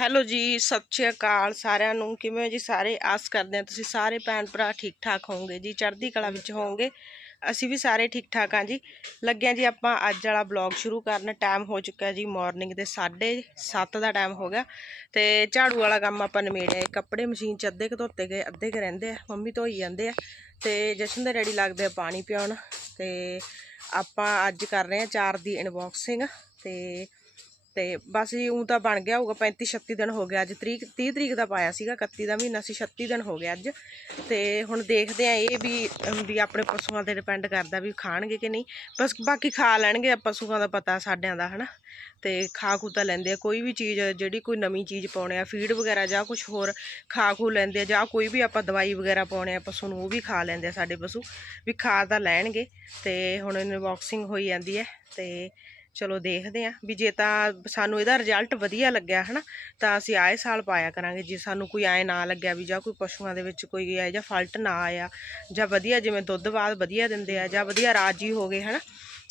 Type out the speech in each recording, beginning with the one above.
Hello ਜੀ, ਸਤਿ ਸ਼੍ਰੀ ਅਕਾਲ ਸਾਰਿਆਂ ਨੂੰ। ਕਿਵੇਂ ਜੀ ਸਾਰੇ? ਆਸ ਕਰਦੇ ਹਾਂ ਤੁਸੀਂ ਸਾਰੇ ਭੈਣ ਭਰਾ ਠੀਕ ਠਾਕ ਹੋਵੋਗੇ ਜੀ, ਚੜ੍ਹਦੀ ਕਲਾ ਵਿੱਚ ਹੋਵੋਗੇ। ਅਸੀਂ ਵੀ ਸਾਰੇ ਠੀਕ ਠਾਕ ਹਾਂ ਜੀ। ਲੱਗਿਆ ਜੀ ਆਪਾਂ ਅੱਜ ਵਾਲਾ ਬਲੌਗ ਸ਼ੁਰੂ ਕਰਨ। ਟਾਈਮ ਹੋ ਚੁੱਕਾ ਜੀ ਮਾਰਨਿੰਗ ਦੇ 7:30 ਦਾ ਟਾਈਮ ਹੋ ਗਿਆ। ਤੇ ਝਾੜੂ ਵਾਲਾ ਕੰਮ ਆਪਾਂ ਨਿਮੇੜਿਆ ਕੱਪੜੇ ਮਸ਼ੀਨ 'ਚ ਅੱਧੇ ਕੁ ਧੋਤੇ ਗਏ, ਅੱਧੇ ਕੁ ਰਹਿੰਦੇ ਆ। ਮੰਮੀ ਧੋਈ ਜਾਂਦੇ ਆ। ਤੇ ਜਸ਼ਨ ਦੇ ਡੈਡੀ ਲੱਗਦੇ ਆ ਪਾਣੀ ਪਿਆਉਣ। ਤੇ ਆਪਾਂ ਅੱਜ ਕਰ ਰਹੇ ਆ ਚਾਰ ਦੀ ਇਨਬਾਕਸਿੰਗ ਤੇ ਤੇ ਬਸ ਜੀ ਉਹ ਤਾਂ ਬਣ ਗਿਆ ਹੋਊਗਾ 35 36 ਦਿਨ ਹੋ ਗਿਆ ਅੱਜ, ਤਰੀਕ 30 ਤਰੀਕ ਦਾ ਪਾਇਆ ਸੀਗਾ 31 ਦਾ ਮਹੀਨਾ ਸੀ 36 ਦਿਨ ਹੋ ਗਿਆ ਅੱਜ। ਤੇ ਹੁਣ ਦੇਖਦੇ ਆ ਇਹ ਵੀ ਵੀ ਆਪਣੇ ਪਸ਼ੂਆਂ ਤੇ ਡਿਪੈਂਡ ਕਰਦਾ ਵੀ ਖਾਣਗੇ ਕਿ ਨਹੀਂ। ਬਸ ਬਾਕੀ ਖਾ ਲੈਣਗੇ ਪਸ਼ੂਆਂ ਦਾ ਪਤਾ ਸਾਡਿਆਂ ਦਾ, ਹਨਾ। ਤੇ ਖਾ ਖੂ ਤਾਂ ਲੈਂਦੇ ਆ, ਕੋਈ ਵੀ ਚੀਜ਼, ਜਿਹੜੀ ਕੋਈ ਨਵੀਂ ਚੀਜ਼ ਪਾਉਣੇ ਆ ਫੀਡ ਵਗੈਰਾ ਜਾਂ ਕੁਝ ਹੋਰ ਖਾ ਖੂ ਲੈਂਦੇ ਆ, ਜਾਂ ਕੋਈ ਵੀ ਆਪਾਂ ਦਵਾਈ ਵਗੈਰਾ ਪਾਉਣੇ ਆ ਪਸ਼ੂ ਨੂੰ, ਉਹ ਵੀ ਖਾ ਲੈਂਦੇ ਆ ਸਾਡੇ ਪਸ਼ੂ, ਵੀ ਖਾ ਤਾਂ ਲੈਣਗੇ। ਤੇ ਹੁਣ ਇਨਬਾਕਸਿੰਗ ਹੋਈ ਜਾਂਦੀ ਹੈ, ਤੇ ਚਲੋ ਦੇਖਦੇ ਆਂ ਵੀ ਜੇ ਤਾਂ ਸਾਨੂੰ ਇਹਦਾ ਰਿਜ਼ਲਟ ਵਧੀਆ ਲੱਗਿਆ ਹਨਾ, ਤਾਂ ਅਸੀਂ ਆਏ ਸਾਲ ਪਾਇਆ ਕਰਾਂਗੇ। ਜੇ ਸਾਨੂੰ ਕੋਈ ਐ ਨਾ ਲੱਗਿਆ ਵੀ ਜਾਂ ਕੋਈ ਪਸ਼ੂਆਂ ਦੇ ਵਿੱਚ ਕੋਈ ਐ ਜਾਂ ਫਲਟ ਨਾ ਆਇਆ ਜਾਂ ਵਧੀਆ ਜਿਵੇਂ ਦੁੱਧ ਬਾਦ ਵਧੀਆ ਦਿੰਦੇ ਆ ਜਾਂ ਵਧੀਆ ਰਾਜੀ ਹੋ ਗਏ ਹਨਾ,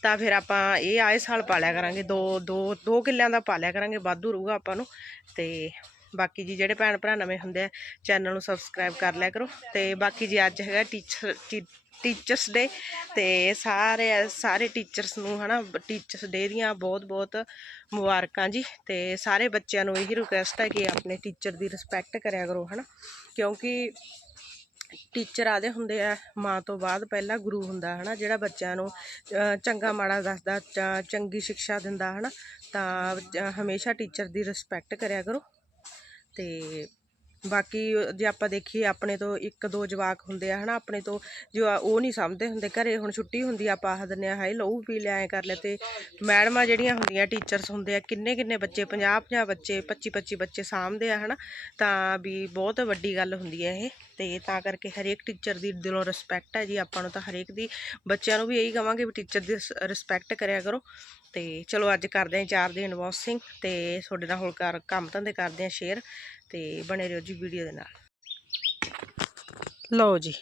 ਤਾਂ ਫਿਰ ਆਪਾਂ ਇਹ ਆਏ ਸਾਲ ਪਾਲਿਆ ਕਰਾਂਗੇ। ਦੋ ਦੋ ਦੋ ਕਿੱਲਿਆਂ ਦਾ ਪਾਲਿਆ ਕਰਾਂਗੇ, ਵਾਧੂ ਰਹੂਗਾ ਆਪਾਂ ਨੂੰ। ਤੇ ਬਾਕੀ ਜੀ ਜਿਹੜੇ ਭੈਣ ਭਰਾ ਨਵੇਂ ਹੁੰਦੇ ਆ, ਚੈਨਲ ਨੂੰ ਸਬਸਕ੍ਰਾਈਬ ਕਰ ਲਿਆ ਕਰੋ। ਤੇ ਬਾਕੀ ਜੀ ਅੱਜ ਹੈਗਾ ਟੀਚਰ ਟੀਚਰਸ ਡੇ ਤੇ ਸਾਰੇ ਸਾਰੇ ਟੀਚਰਸ ਨੂੰ ਹਨਾ ਟੀਚਰਸ ਡੇ ਦੀਆਂ ਬਹੁਤ ਬਹੁਤ ਮੁਬਾਰਕਾਂ ਜੀ ਤੇ ਸਾਰੇ ਬੱਚਿਆਂ ਨੂੰ ਇਹੀ ਰਿਕੁਐਸਟ ਹੈ ਕਿ ਆਪਣੇ ਟੀਚਰ ਦੀ ਰਿਸਪੈਕਟ ਕਰਿਆ ਕਰੋ ਹਨਾ, ਕਿਉਂਕਿ ਟੀਚਰ ਆਦੇ ਹੁੰਦੇ ਆ, ਮਾਂ ਤੋਂ ਬਾਅਦ ਪਹਿਲਾ ਗੁਰੂ ਹੁੰਦਾ ਹਨਾ, ਜਿਹੜਾ ਬੱਚਿਆਂ ਨੂੰ ਚੰਗਾ ਮਾੜਾ ਦੱਸਦਾ ਚ- ਚੰਗੀ ਸਿੱਖਿਆ ਦਿੰਦਾ ਹਨਾ, ਤਾਂ ਹਮੇਸ਼ਾ ਟੀਚਰ ਦੀ ਰਿਸਪੈਕਟ ਕਰਿਆ ਕਰੋ ਤੇ ਬਾਕੀ ਜੇ ਆਪਾਂ ਦੇਖੀਏ ਆਪਣੇ ਤੋਂ ਇੱਕ ਦੋ ਜਵਾਕ ਹੁੰਦੇ ਆ, ਹਨਾ, ਆਪਣੇ ਤੋਂ ਜੋ ਉਹ ਨਹੀਂ ਸਮਝਦੇ ਹੁੰਦੇ। ਘਰੇ ਹੁਣ ਛੁੱਟੀ ਹੁੰਦੀ ਆ, ਆਪਾਂ ਆਖ ਦਿੰਦੇ ਆ, ਹਾਏ, ਲਹੂ ਪੀ ਲਿਆ, ਐ ਕਰ ਲਿਆ ਤੇ ਮੈਡਮਾਂ ਜਿਹੜੀਆਂ ਹੁੰਦੀਆਂ, ਟੀਚਰਸ ਹੁੰਦੇ ਆ, ਕਿੰਨੇ ਕਿੰਨੇ ਬੱਚੇ 50 50 ਬੱਚੇ 25 25 ਬੱਚੇ ਸਾਂਭਦੇ ਆ, ਹਨਾ। ਤਾਂ ਵੀ ਬਹੁਤ ਵੱਡੀ ਗੱਲ ਹੁੰਦੀ ਹੈ ਇਹ। ਤੇ ਤਾਂ ਕਰਕੇ ਹਰੇਕ ਟੀਚਰ ਦੀ ਦਿਲੋਂ ਰਿਸਪੈਕਟ ਹੈ ਜੀ। ਆਪਾਂ ਨੂੰ ਤਾਂ ਹਰੇਕ ਦੀ, ਬੱਚਿਆਂ ਨੂੰ ਵੀ ਇਹੀ ਕਵਾਂਗੇ ਵੀ ਟੀਚਰ ਦੀ ਰਿਸਪੈਕਟ ਕਰਿਆ ਕਰੋ। ਤੇ ਚਲੋ ਅੱਜ ਕਰਦੇ ਹਾਂ ਚਾਰ ਦੀ ਇਨਵੋਸਿੰਗ ਤੇ ਤੁਹਾਡੇ ਨਾਲ ਹੁਣ ਕਰ, ਕੰਮ ਧੰਦੇ ਕਰਦੇ ਹਾਂ ਸ਼ੇਅਰ ਤੇ ਬਣੇ ਰਹੋ ਜੀ ਵੀਡੀਓ ਦੇ ਨਾਲ। ਲਓ ਜੀ,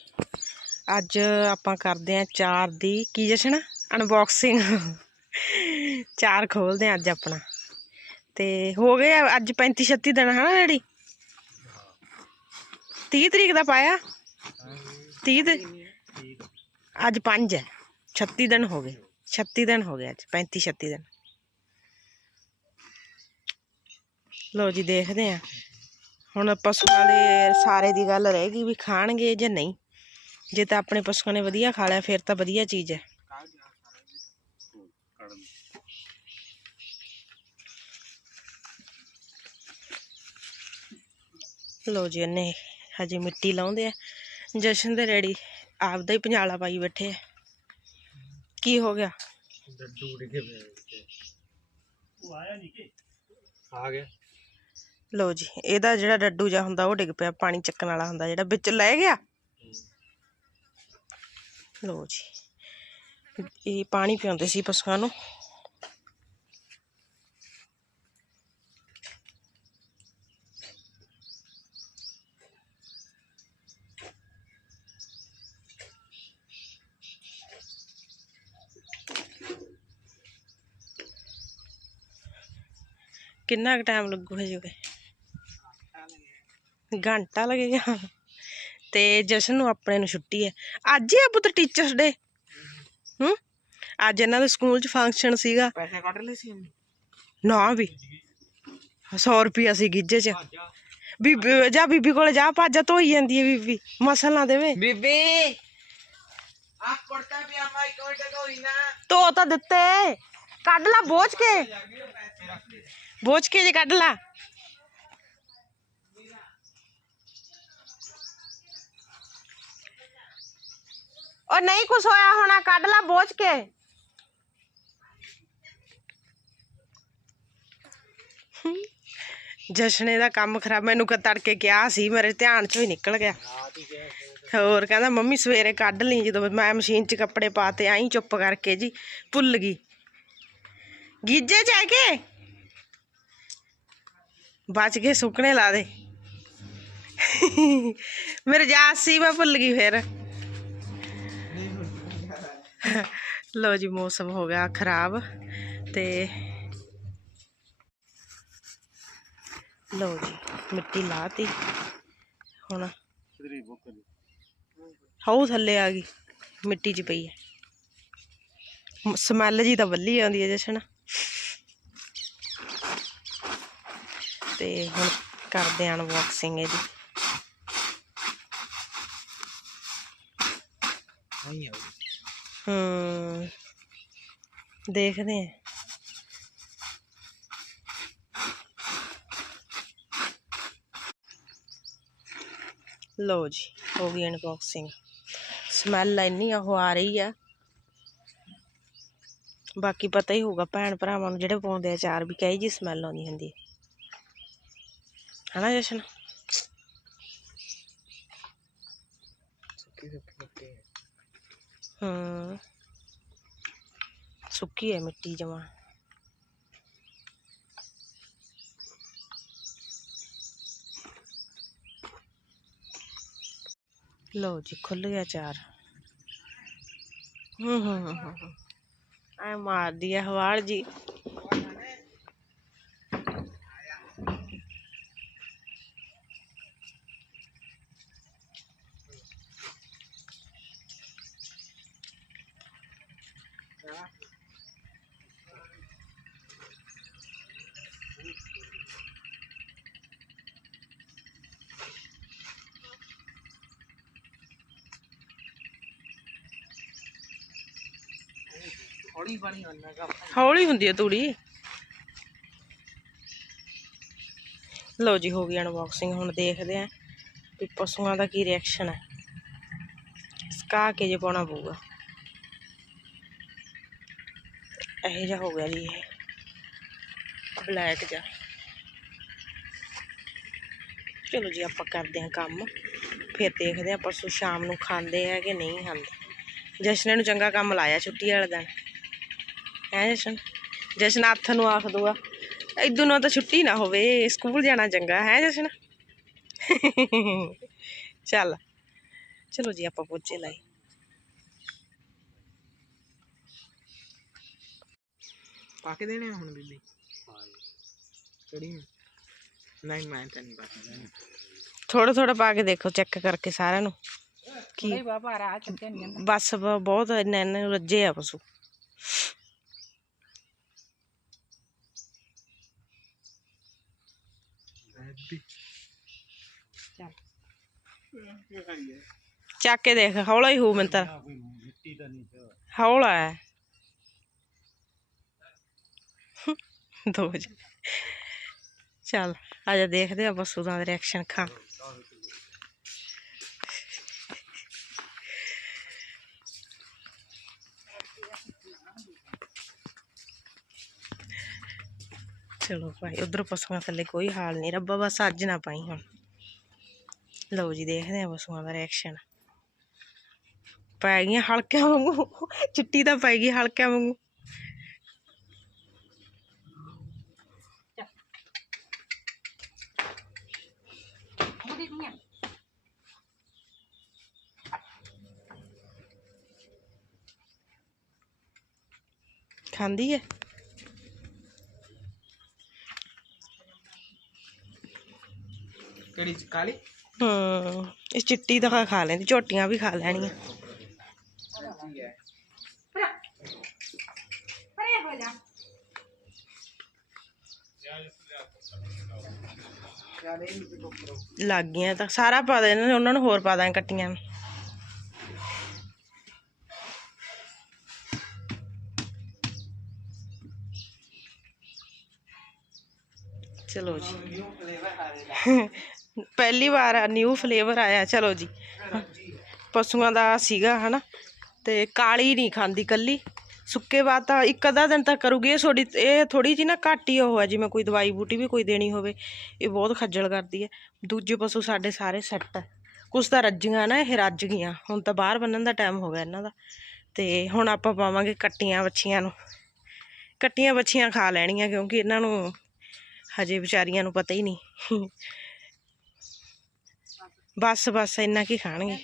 ਅੱਜ ਆਪਾਂ ਕਰਦੇ ਹਾਂ ਚਾਰ ਦੀ ਕੀ ਜਸ਼ਨ ਅਨਬਾਕਸਿੰਗ ਚਾਰ ਖੋਲਦੇ ਹਾਂ ਅੱਜ ਆਪਣਾ। ਤੇ ਹੋ ਗਏ ਅੱਜ 35 36 ਦਿਨ, ਹਨਾ ਜਿਹੜੀ 30 ਤਰੀਕ ਦਾ ਪਾਇਆ? 30 ਤੇ ਅੱਜ 5 ਹੈ। 36 ਦਿਨ ਹੋ ਗਏ। 36 ਦਿਨ ਹੋ ਗਏ ਅੱਜ। 35 36 ਦਿਨ। ਲੋ ਜੀ, ਦੇਖਦੇ ਆ ਹੁਣ ਪਸ਼ੂਆਂ ਦੇ ਸਾਰੇ ਦੀ ਗੱਲ ਰਹਿ ਵੀ ਖਾਣਗੇ ਜਾਂ ਨਹੀਂ। ਜੇ ਤਾਂ ਆਪਣੇ ਪਸ਼ੂਆਂ ਨੇ ਵਧੀਆ ਖਾ ਲਿਆ, ਫਿਰ ਤਾਂ ਵਧੀਆ ਚੀਜ਼ ਹੈ। ਲੋ ਜੀ ਇਹਨੇ ਹਜੇ ਮਿੱਟੀ ਲਾਉਂਦੇ ਆ। ਜਸ਼ਨ ਦੇ ਰੈਡੀ ਆਪਦਾ ਹੀ ਪੰਜਾਲਾ ਪਾਈ ਬੈਠੇ ਆ। ਕੀ ਹੋ ਗਿਆ? ਡੱਡੂ ਡਿੱਗੇ ਪਏ ਉਹ ਆਇਆ ਨਹੀਂ ਕਿ? ਆ ਗਿਆ। ਲੋ ਜੀ ਇਹਦਾ ਜਿਹੜਾ ਡੱਡੂ ਜਿਹਾ ਹੁੰਦਾ ਉਹ ਡਿੱਗ ਪਿਆ ਪਾਣੀ ਚੱਕਣ ਵਾਲਾ ਹੁੰਦਾ ਜਿਹੜਾ ਵਿੱਚ ਲੈ ਗਿਆ। ਲੋ ਜੀ ਇਹ ਪਾਣੀ ਪਿਆਉਂਦੇ ਸੀ ਪਸ਼ੂਆਂ ਨੂੰ। ਕਿੰਨਾ ਕੁ ਟਾਈਮ ਲੱਗੂ ਹਜੇ ਘੰਟਾ ਲੱਗੇਗਾ ਤੇ ਜਸ਼ਨ ਨੂੰ ਆਪਣੇ ਨੂੰ ਛੁੱਟੀ ਹੈ। ਅੱਜ ਹੀ ਆ ਪੁੱਤ ਟੀਚਰਸ ਡੇ ਹੂੰ? ਅੱਜ ਇਹਨਾਂ ਦੇ ਸਕੂਲ 'ਚ ਫੰਕਸ਼ਨ ਸੀਗਾ। ਪੈਸੇ ਕੱਢ ਲਏ ਸੀ ਨਾ ਵੀ। 100 ਰੁਪਿਆ ਸੀ ਗਿੱਜੇ 'ਚ। ਬੀਬੀ ਜਾ ਬੀਬੀ ਕੋਲੇ ਜਾ ਭਾਜਾ ਧੋਈ ਜਾਂਦੀ ਹੈ ਬੀਬੀ। ਮਸਲ ਨਾ ਦੇਵੇ। ਬੀਬੀ! ਆ ਕੁੜਤਾ ਪਜਾਮਾ ਇੱਕ ਮਿੰਟ ਕੋਈ ਨਾ। ਧੋ ਤਾਂ ਦਿੱਤੇ। ਕੱਢ ਲਾ ਬੋਝ ਕੇ। ਬੋਝ ਕੇ ਜੇ ਕੱਢ ਲਾ ਉਹ ਨਹੀਂ ਕੁਛ ਹੋਇਆ ਹੋਣਾ ਕੱਢ ਲਾ ਬੋਝ ਕੇ ਜਸ਼ਨੇ ਦਾ ਕੰਮ ਖਰਾਬ ਮੈਨੂੰ ਕ ਤੜਕੇ ਕਿਹਾ ਸੀ ਮੇਰੇ ਧਿਆਨ ਚੋਂ ਹੀ ਨਿਕਲ ਗਿਆ ਰਾਤ ਹੀ ਗਿਆ ਹੋਰ ਕਹਿੰਦਾ ਮੰਮੀ ਸਵੇਰੇ ਕੱਢ ਲਈ ਜਦੋਂ ਮੈਂ ਮਸ਼ੀਨ 'ਚ ਕੱਪੜੇ ਪਾਤੇ ਆਈ ਚੁੱਪ ਕਰਕੇ ਜੀ ਭੁੱਲ ਗਈ ਗੀਜੇ ਚ ਆ ਕੇ ਬਚ ਕੇ ਸੁੱਕਣੇ ਲਾ ਦੇ। ਮੇਰੇ ਯਾਦ ਸੀ, ਮੈਂ ਭੁੱਲ ਗਈ ਫਿਰ। ਲੋ ਜੀ, ਮੌਸਮ ਹੋ ਗਿਆ ਖਰਾਬ ਤੇ ਲਓ ਜੀ, ਮਿੱਟੀ ਲਾਤੀ। ਹੁਣ ਕਿਧਰੇ ਹਾਉ ਥੱਲੇ ਆ ਗਈ, ਮਿੱਟੀ 'ਚ ਪਈ ਹੈ। ਸਮੈਲ ਜੀ ਤਾਂ ਵੱਲੀ ਆਉਂਦੀ ਹੈ ਜਸ਼ਨ। ਤੇ ਹੁਣ ਕਰਦੇ ਆਂ ਅਨਬਾਕਸਿੰਗ ਇਹਦੀ। ਨਹੀਂ ਹੂੰ, ਦੇਖਦੇ ਆਂ। ਲਓ ਜੀ, ਹੋ ਗਈ ਅਨਬਾਕਸਿੰਗ ਸਮੈਲ ਇੰਨੀ ਉਹ ਆ ਰਹੀ ਆ। ਬਾਕੀ ਪਤਾ ਹੀ ਹੋਊਗਾ ਭੈਣ ਭਰਾਵਾਂ ਨੂੰ ਜਿਹੜੇ ਪਾਉਂਦੇ ਆ ਚਾਰ ਵੀ, ਕਹੀ ਜੀ ਸਮੈਲ ਆਉਂਦੀ ਹੁੰਦੀ ਹੈ ਹਨਾ ਜਸ਼ਨ ਸੁੱਕੀ ਸੁੱਕੀ ਮਿੱਟੀ ਹੈ ਹੂੰ ਸੁੱਕੀ ਹੈ ਮਿੱਟੀ ਜਮਾ ਲਓ ਜੀ ਖੁੱਲ ਗਿਆ ਚਾਰ ਹੂੰ ਹੂੰ ਹੌਲੀ ਪਾਣੀ ਆਉਂਦਾ ਗਾ ਹੌਲੀ ਹੁੰਦੀ ਹੈ ਤੂੜੀ। ਲਓ ਜੀ, ਹੋ ਗਈ ਅਨਬਾਕਸਿੰਗ ਹੁਣ ਦੇਖਦੇ ਆਂ ਵੀ ਪਸ਼ੂਆਂ ਦਾ ਕੀ ਰਿਐਕਸ਼ਨ ਹੈ ਸਕਾ ਕੇ ਜੇ ਪਾਉਣਾ ਪਊਗਾ। ਇਹੋ ਜਿਹਾ ਹੋ ਗਿਆ ਜੀ ਇਹ। ਬਲੈਕ ਜਾ ਚਲੋ ਜੀ, ਆਪਾਂ ਕਰਦੇ ਹਾਂ ਕੰਮ। ਫਿਰ ਦੇਖਦੇ ਹਾਂ ਪਸ਼ੂ ਸ਼ਾਮ ਨੂੰ ਖਾਂਦੇ ਆ ਕਿ ਨਹੀਂ ਖਾਂਦੇ। ਜਸ਼ਨ ਨੂੰ ਚੰਗਾ ਕੰਮ ਲਾਇਆ ਛੁੱਟੀ ਵਾਲੇ ਦਿਨ। ਹੈ ਜਸ਼ਨ ਜਸ਼ਨ ਹੱਥ ਨੂੰ ਆਖ ਦੂਗਾ ਇਦੋਂ ਨਾ ਤਾਂ ਛੁੱਟੀ ਨਾ ਹੋਵੇ ਸਕੂਲ ਜਾਣਾ ਚੰਗਾ ਹੈ ਜਸ਼ਨ? ਚੱਲ ਚਲੋ ਜੀ ਆਪਾਂ ਪੋਚੇ ਲਾਈ। ਪਾ ਕੇ ਦੇਣੇ ਆ ਹੁਣ ਬੀਬੀ? ਕਿਹੜੀ ਨੂੰ? ਨਹੀਂ ਮੈਂ ਤਾਂ ਨਹੀਂ ਪਾ ਥੋੜਾ ਥੋੜਾ ਪਾ ਕੇ ਦੇਖੋ ਚੈੱਕ ਕਰਕੇ ਸਾਰਿਆਂ ਨੂੰ। ਕੀ? ਬਾਬਾ ਰਾ ਚੱਕੇ ਨਹੀਂ ਜਾਂਦਾ। ਬਸ ਬ- ਬਹੁਤ ਇੰਨੇ ਇੰਨੇ ਰੱਜੇ ਆ ਪਸ਼ੂ। ਚੱਕ ਕੇ ਦੇਖ, ਹੌਲਾ ਹੀ ਹੋ ਮੈਨੂੰ ਤਾਂ। ਮਿੱਟੀ ਤਾਂ ਨਹੀਂ ਹੌਲਾ ਹੈ। ਦੋ ਚੱਲ, ਆ ਜਾ ਦੇਖਦੇ ਆ ਪਸ਼ੂ ਦਾ ਰਿਐਕਸ਼ਨ ਖਾ ਚਲੋ ਭਾਈ, ਉਧਰ ਪਸ਼ੂਆਂ ਥੱਲੇ ਕੋਈ ਹਾਲ ਨਹੀਂ, ਰੱਬਾ ਬਸ ਅੱਜ ਨਾ ਪਾਈ ਹੁਣ। ਲਓ ਜੀ, ਦੇਖਦੇ ਆ ਪਸ਼ੂਆਂ ਦਾ ਰਿਐਕਸ਼ਨ ਪੈ ਗਈਆਂ ਹਲਕਿਆਂ ਵਾਂਗੂ, ਚਿੱਟੀ ਤਾਂ ਪੈ ਗਈ ਹਲਕਿਆਂ ਵਾਂਗੂ। ਖਾਂਦੀ ਹੈ? ਕਿਹੜੀ ਕਾਲੀ ਹੂੰ ਇਹ ਚਿੱਟੀ ਤਾਂ ਖਾ ਲੈਂਦੀ, ਝੋਟੀਆਂ ਵੀ ਖਾ ਲੈਣੀਆਂ। ਲੱਗ ਗਈਆਂ ਤਾਂ, ਸਾਰਾ ਪਾ ਦੇ ਇਹਨਾਂ ਨੇ, ਉਹਨਾਂ ਨੂੰ ਹੋਰ ਪਾ ਦਾਂ ਕੱਟੀਆਂ ਚਲੋ ਜੀ। ਪਹਿਲੀ ਵਾਰ ਨਿਊ ਫਲੇਵਰ ਆਇਆ, ਚਲੋ ਜੀ। ਪਸ਼ੂਆਂ ਦਾ ਸੀਗਾ, ਹਨਾ। ਤੇ ਕਾਲੀ ਨਹੀਂ ਖਾਂਦੀ ਕੱਲੀ। ਸੁੱਕੇ ਬਾਅਦ ਤਾਂ ਇੱਕ ਅੱਧਾ ਦਿਨ ਤਾਂ ਕਰੂਗੀ, ਇਹ ਥੋੜੀ ਇਹ ਥੋੜੀ ਜੀ ਨਾ ਘੱਟ ਹੀ ਉਹ ਹੈ ਜਿਵੇਂ ਕੋਈ ਦਵਾਈ ਬੂਟੀ ਵੀ ਕੋਈ ਦੇਣੀ ਹੋਵੇ, ਇਹ ਬਹੁਤ ਖੱਜਲ ਕਰਦੀ ਹੈ। ਦੂਜੇ ਪਸ਼ੂ ਸਾਡੇ ਸਾਰੇ ਸੈੱਟ ਹੈ। ਕੁਛ ਤਾਂ ਰੱਜੀਆਂ ਨਾ, ਇਹ ਰੱਜ ਗਈਆਂ। ਹੁਣ ਤਾਂ ਬਾਹਰ ਬੰਨਣ ਦਾ ਟਾਈਮ ਹੋ ਗਿਆ ਇਹਨਾਂ ਦਾ। ਤੇ ਹੁਣ ਆਪਾਂ ਪਾਵਾਂਗੇ ਕੱਟੀਆਂ ਵੱਛੀਆਂ ਨੂੰ। ਕੱਟੀਆਂ ਵੱਛੀਆਂ ਖਾ ਲੈਣੀਆਂ, ਕਿਉਂਕਿ ਇਹਨਾਂ ਨੂੰ ਹਜੇ ਵਿਚਾਰੀਆਂ ਨੂੰ ਪਤਾ ਹੀ ਨਹੀਂ। ਬਸ ਬਸ ਇੰਨਾ ਕੀ ਖਾਣਗੇ?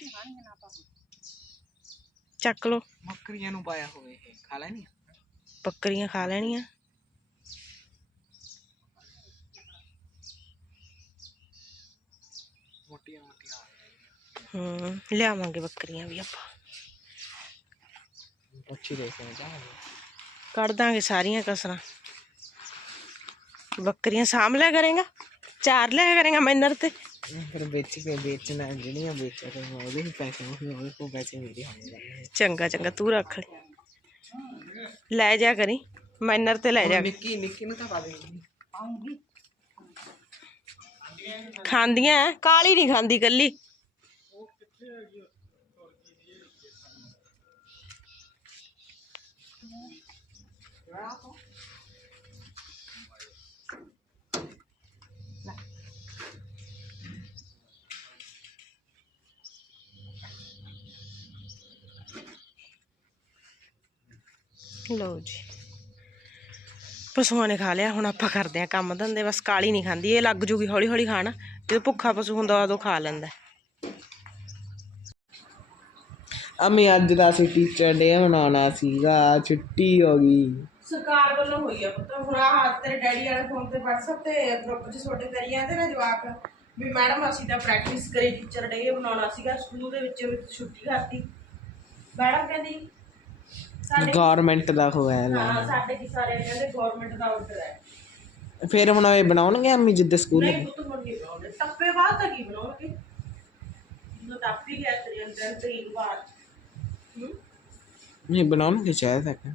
ਚੱਕ ਲੋ ਬੱਕਰੀਆਂ ਨੂੰ ਪਾਇਆ ਹੋਵੇ ਇਹ ਖਾ ਲੈਣੀ ਬੱਕਰੀਆਂ ਖਾ ਲੈਣੀਆਂ। ਮੋਟੀਆਂ ਮੋਟੀਆਂ। ਹੂੰ ਲਿਆਵਾਂਗੇ ਬੱਕਰੀਆਂ ਵੀ ਆਪਾਂ। ਅੱਛੀ ਦੇਖੇ ਜਾ ਕੱਢ ਦਾਂਗੇ ਸਾਰੀਆਂ ਕਸਰਾਂ। ਬੱਕਰੀਆਂ ਸਾਂਭ ਲਿਆ ਕਰੇਗਾ? ਚਾਰ ਲਿਆ ਕਰੇਗਾ ਮੈਨਰ ਤੇ? ਫਿਰ ਵੇਚ ਕੇ ਵੇਚਣਾ ਜਿਹੜੀਆਂ ਵੇਚ ਰਹੇ ਹੋ ਉਹਦੇ ਹੀ ਪੈਸੇ ਹੋਣਗੇ ਉਹਦੇ ਕੋਲ ਪੈਸੇ ਮੇਰੇ ਹੋਣਗੇ ਚੰਗਾ ਚੰਗਾ ਤੂੰ ਰੱਖ ਲੈ। ਲੈ ਜਾ ਕਰੀ ਮੈਨਰ ਤੇ ਲੈ ਜਾ। ਨਿੱਕੀ ਨਿੱਕੀ ਨੂੰ ਤਾਂ ਪਾ ਦੇਂਗੀ ਖਾਂਦੀਆਂ ਐ, ਕਾਲੀ ਨਹੀਂ ਖਾਂਦੀ ਕੱਲੀ ਲਓ ਜੀ। ਪਸ਼ੂਆਂ ਨੇ ਖਾ ਲਿਆ ਹੁਣ ਆਪਾਂ ਕਰਦੇ ਆ ਕੰਮ ਧੰਦੇ ਬਸ ਕਾਲੀ ਨਹੀਂ ਖਾਂਦੀ ਇਹ ਲੱਗ ਜੂਗੀ ਹੌਲੀ ਹੌਲੀ ਖਾਣ। ਜਦੋਂ ਭੁੱਖਾ ਪਸ਼ੂ ਹੁੰਦਾ ਉਦੋਂ ਖਾ ਲੈਂਦਾ। ਅਮੀ ਅੱਜ ਦਾ ਅਸੀਂ ਟੀਚਰ ਡੇ ਮਨਾਉਣਾ ਸੀਗਾ ਛੁੱਟੀ ਹੋ ਗਈ। ਸਰਕਾਰ ਵੱਲੋਂ ਹੋਈ ਆ ਪੁੱਤ ਹੁਣ ਆਹ ਤੇਰੇ ਡੈਡੀ ਵਾਲੇ ਫੋਨ ਤੇ WhatsApp ਤੇ ਗਰੁੱਪ 'ਚ ਛੋਟੇ ਕਰੀ ਜਾਂਦੇ ਨਾ ਜਵਾਕ। ਵੀ ਮੈਡਮ ਅਸੀਂ ਤਾਂ ਪ੍ਰੈਕਟਿਸ ਕਰੀ ਟੀਚਰ ਡੇ ਬਣਾਉਣਾ ਸੀਗਾ ਸਕੂਲ ਦੇ ਵਿੱਚ ਛੁੱਟੀ ਕਰਤੀ। ਮੈਡਮ ਕਹਿੰਦੀ ਗਵਰਨਮੈਂਟ ਦਾ ਹੋਇਆ ਹਾਂ ਸਾਡੇ ਕੀ ਸਾਰੇ ਕਹਿੰਦੇ ਗਵਰਨਮੈਂਟ ਦਾ ਆਰਡਰ ਹੈ। ਫਿਰ ਹੁਣ ਇਹ ਬਣਾਉਣਗੇ ਅਮੀ ਜਿੱਦ ਸਕੂਲ? ਨਹੀਂ ਪੁੱਤ ਨਹੀਂ ਟੱਪੇ ਬਾਅਦ ਤਾਂ ਕੀ ਬਣਾਉਣਗੇ। ਜਦੋਂ ਟੱਪ ਹੀ ਗਿਆ ਤੇਰੇ ਅੰਦਰ ਤਰੀਕ ਬਾਅਦ। ਹੂੰ? ਨਹੀਂ ਬਣਾਉਣਗੇ ਸ਼ਾਇਦ ਤੱਕ।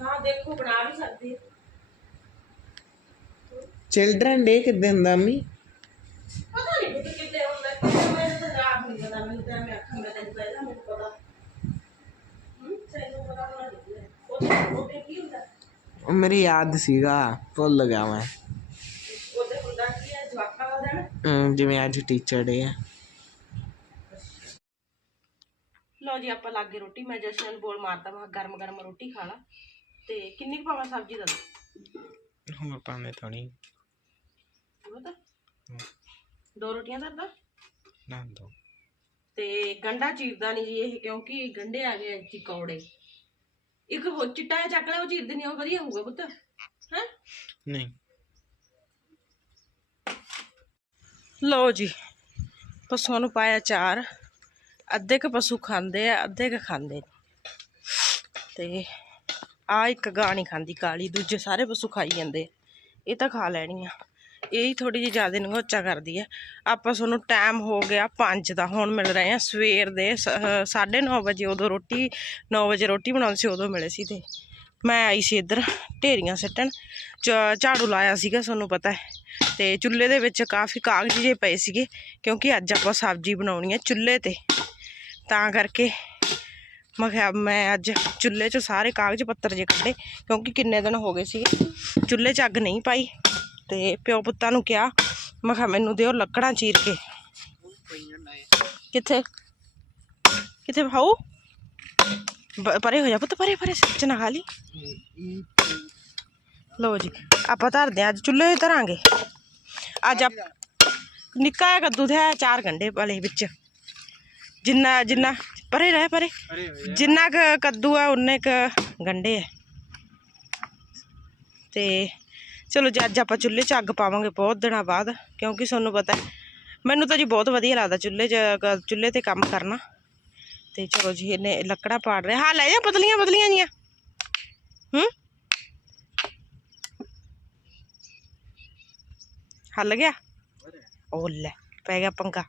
ਹਾਂ ਦੇਖੋ ਬਣਾ ਵੀ ਸਕਦੇ ਆ। ਚਿਲਡਰਨ ਡੇ ਕਿੱਦਾਂ ਹੁੰਦਾ ਅਮੀ? ਪਤਾ ਨਹੀਂ ਪੁੱਤ ਕਿੱਥੇ ਹੁੰਦਾ ਕਿੱਥੇ ਮੈਂ ਤਾਂ ਰਾਤ ਨਹੀਂ ਪਤਾ ਮੈਨੂੰ ਤਾਂ ਮੈਂ ਅੱਖਾਂ ਮੈਂ ਤੈਨੂੰ ਪਹਿਲਾਂ ਮੈਨੂੰ ਪਤਾ ਹੂੰ ਤੈਨੂੰ ਪਤਾ ਹੋਣਾ ਚਾਹੀਦਾ ਉਹਦੇ ਉਹਦੇ ਕੀ ਹੁੰਦਾ ਉਹ ਮੇਰੀ ਯਾਦ ਸੀਗਾ ਭੁੱਲ ਗਿਆ ਮੈਂ। ਉਹਦੇ ਹੁੰਦਾ ਕੀ ਹੈ ਜਵਾਕਾਂ ਦਾ ਦਿਨ ਅਮ, ਜਿਵੇਂ ਅੱਜ ਟੀਚਰ ਡੇ ਆ। ਲਓ ਜੀ ਆਪਾਂ ਲਾਗੇ ਰੋਟੀ ਮੈਂ ਜਸ਼ਨ ਨੂੰ ਬੋਲ ਮਾਰਤਾ ਮੈਂ ਗਰਮ ਗਰਮ ਰੋਟੀ ਖਾ ਲਾ। ਤੇ ਕਿੰਨੀ ਕੁ ਪਾਵਾਂ ਸਬਜ਼ੀ ਦਾ ਹੁਣ ਪਾਣੇ ਥੋੜੀ ਉਹ ਤਾਂ ਦੋ ਰੋਟੀਆਂ ਦਾ ਨਾ ਦੋ। ਤੇ ਗੰਡਾ ਚੀਰਦਾ ਨਹੀਂ ਜੀ ਇਹ ਕਿਉਂਕਿ ਗੰਡੇ ਆ ਗਏ ਜੀ ਕੌੜੇ। ਇੱਕ ਹੋ ਚਿੱਟਾ ਜਿਹਾ ਚੱਕ ਲੈ ਉਹ ਚੀਰਦੇ ਨਹੀਂ ਉਹ ਵਧੀਆ ਹੋਊਗਾ ਪੁੱਤ। ਹੈ? ਨਹੀਂ। ਲਓ ਜੀ ਪਸ਼ੂਆਂ ਨੂੰ ਪਾਇਆ ਚਾਰ ਅੱਧੇ ਕ ਪਸ਼ੂ ਖਾਂਦੇ ਆ ਅੱਧੇ ਕ ਖਾਂਦੇ ਨੀ ਤੇ ਆ ਇੱਕ ਗਾਂ ਨਹੀਂ ਖਾਂਦੀ ਕਾਲੀ ਦੂਜੇ ਸਾਰੇ ਪਸ਼ੂ ਖਾਈ ਜਾਂਦੇ ਆ। ਇਹ ਤਾਂ ਖਾ ਲੈਣੀ ਆ। ਇਹ ਹੀ ਥੋੜੀ ਜਿਹੀ ਜ਼ਿਆਦਾ ਨਗੋਚਾ ਕਰਦੀ ਹੈ ਆਪਾਂ ਤੁਹਾਨੂੰ ਟਾਈਮ ਹੋ ਗਿਆ 5 ਦਾ, ਹੁਣ ਮਿਲ ਰਹੇ ਆ ਸਵੇਰ ਦੇ 9:30 ਵਜੇ, ਉਦੋਂ ਰੋਟੀ 9 ਵਜੇ ਰੋਟੀ ਬਣਾਉਂਦੇ ਸੀ, ਉਦੋਂ ਮਿਲੇ ਸੀ ਤੇ ਮੈਂ ਆਈ ਸੀ ਇੱਧਰ ਢੇਰੀਆਂ ਸੱਟਣ। ਝ- ਝਾੜੂ ਲਾਇਆ ਸੀਗਾ ਤੁਹਾਨੂੰ ਪਤਾ ਹੈ। ਤੇ ਚੁੱਲ੍ਹੇ ਦੇ ਵਿੱਚ ਕਾਫੀ ਕਾਗਜ਼ ਜੇ ਪਏ ਸੀਗੇ, ਕਿਉਂਕਿ ਅੱਜ ਆਪਾਂ ਸਬਜ਼ੀ ਬਣਾਉਣੀ ਹੈ ਚੁੱਲ੍ਹੇ ਤੇ। ਤਾਂ ਕਰਕੇ ਮੈਂ ਕਿਹਾ, ਮੈਂ ਅੱਜ ਚੁੱਲ੍ਹੇ 'ਚੋਂ ਸਾਰੇ ਕਾਗਜ਼ ਪੱਤਰ ਜੇ ਕੱਢੇ, ਕਿਉਂਕਿ ਕਿੰਨੇ ਦਿਨ ਹੋ ਗਏ ਸੀਗੇ ਚੁੱਲ੍ਹੇ 'ਚ ਅੱਗ ਨਹੀਂ ਪਾਈ। ਤੇ ਪਿਓ ਪੁੱਤਾਂ ਨੂੰ ਕਿਹਾ ਮੈਂ ਕਿਹਾ ਮੈਨੂੰ ਦਿਓ ਲੱਕੜਾਂ ਚੀਰ ਕੇ। ਕਿੱਥੇ? ਕਿੱਥੇ ਭਾਊ? ਬ- ਪਰੇ ਹੋ ਜਾ ਪੁੱਤ ਪਰੇ ਪਰੇ ਸੱਚ ਨਾ ਖਾਲੀ ਲਓ ਜੀ ਆਪਾਂ ਧਰਦੇ ਹਾਂ ਅੱਜ ਚੁੱਲ੍ਹੇ 'ਤੇ ਧਰਾਂਗੇ। ਅੱਜ ਆਪ ਨਿੱਕਾ ਜਿਹਾ ਕੱਦੂ ਤੇ ਹੈ ਚਾਰ ਗੰਢੇ ਵਾਲੇ ਵਿੱਚ। ਜਿੰਨਾ ਜਿੰਨਾ ਪਰੇ ਰਹਿ ਪਰੇ। ਜਿੰਨਾ ਕੁ ਕੱਦੂ ਆ ਉਨੇ ਕ ਗੰਢੇ ਆ। ਤੇ ਚਲੋ ਜੀ, ਅੱਜ ਆਪਾਂ ਚੁੱਲ੍ਹੇ 'ਚ ਅੱਗ ਪਾਵਾਂਗੇ ਬਹੁਤ ਦਿਨਾਂ ਬਾਅਦ, ਕਿਉਂਕਿ ਤੁਹਾਨੂੰ ਪਤਾ ਮੈਨੂੰ ਤਾਂ ਜੀ ਬਹੁਤ ਵਧੀਆ ਲੱਗਦਾ ਚੁੱਲ੍ਹੇ 'ਚ ਚੁੱਲ੍ਹੇ ਤੇ ਕੰਮ ਕਰਨਾ। ਤੇ ਚਲੋ ਜੀ, ਇਹਨੇ ਲੱਕੜਾਂ ਪਾੜ ਰਿਹਾ, ਹਾਂ, ਲੈ ਜਾ ਪਤਲੀਆਂ ਪਤਲੀਆਂ ਜੀਆਂ। ਹੂੰ? ਹੱਲ ਗਿਆ? ਉਹ ਲੈ, ਪੈ ਗਿਆ ਪੰਗਾ।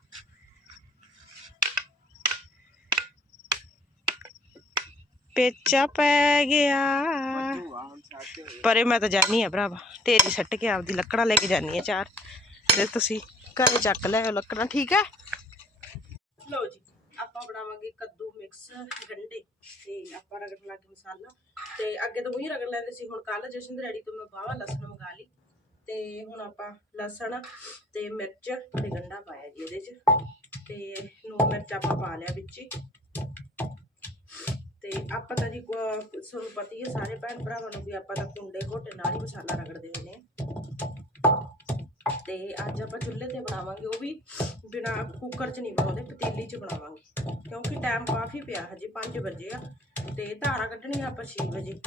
ਪੇਚਾ ਪੈ ਗਿਆ। ਪਰੇ ਮੈਂ ਤਾਂ ਜਾਨੀ ਆ ਭਰਾਵਾ ਢੇਰੀ ਸੱਟ ਕੇ ਆਪਦੀ ਲੱਕੜਾਂ ਲੈ ਕੇ ਜਾਨੀ ਆ ਚਾਰ। ਤੇ ਤੁਸੀਂ ਘਰੇ ਚੱਕ ਲਿਆਓ ਲੱਕੜਾਂ, ਠੀਕ ਹੈ ਲਓ ਜੀ, ਆਪਾਂ ਬਣਾਵਾਂਗੇ ਕੱਦੂ ਮਿਕਸ ਗੰਡੇ ਤੇ ਆਪਾਂ ਰਗੜ ਲਾ ਕੇ ਮਸਾਲਾ। ਤੇ ਅੱਗੇ ਤੋਂ ਉਹੀ ਰਗੜ ਲੈਂਦੇ ਸੀ, ਹੁਣ ਕੱਲ ਜਸ਼ਨ ਦੇ ਰੈਡੀ ਤੋਂ ਮੈਂ ਬਾਵਾ ਲਸਣ ਮੰਗਾ ਲਈ। ਤੇ ਹੁਣ ਆਪਾਂ ਲਸਣ ਤੇ ਮਿਰਚ ਤੇ ਗੰਡਾ ਪਾਇਆ ਜੀ ਇਹਦੇ 'ਚ। ਤੇ ਨੂਨ ਮਿਰਚ ਆਪਾਂ ਪਾ ਲਿਆ ਵਿੱਚ ਹੀ। ਤੇ ਆਪਾਂ ਤਾਂ ਜੀ ਕੋ- ਤੁਹਾਨੂੰ ਪਤਾ ਹੀ ਹੈ, ਸਾਰੇ ਭੈਣ ਭਰਾਵਾਂ ਨੂੰ ਵੀ ਆਪਾਂ ਤਾਂ ਕੁੰਡੇ ਘੋਟੇ ਨਾਲ ਹੀ ਮਸਾਲਾ ਰਗੜਦੇ ਹੁੰਦੇ ਆ ਤੇ ਅੱਜ ਆਪਾਂ ਚੁੱਲ੍ਹੇ ਤੇ ਬਣਾਵਾਂਗੇ, ਉਹ ਵੀ ਬਿਨਾ ਕੁੱਕਰ 'ਚ ਨਹੀਂ ਬਣਾਉਂਦੇ, ਪਤੀਲੀ 'ਚ ਬਣਾਵਾਂਗੇ। ਕਿਉਂਕਿ ਟਾਈਮ ਕਾਫੀ ਪਿਆ ਹਜੇ 5 ਵਜੇ ਆ, ਤੇ ਧਾਰਾ ਕੱਢਣੀ ਆਪਾਂ 6 ਵਜੇ।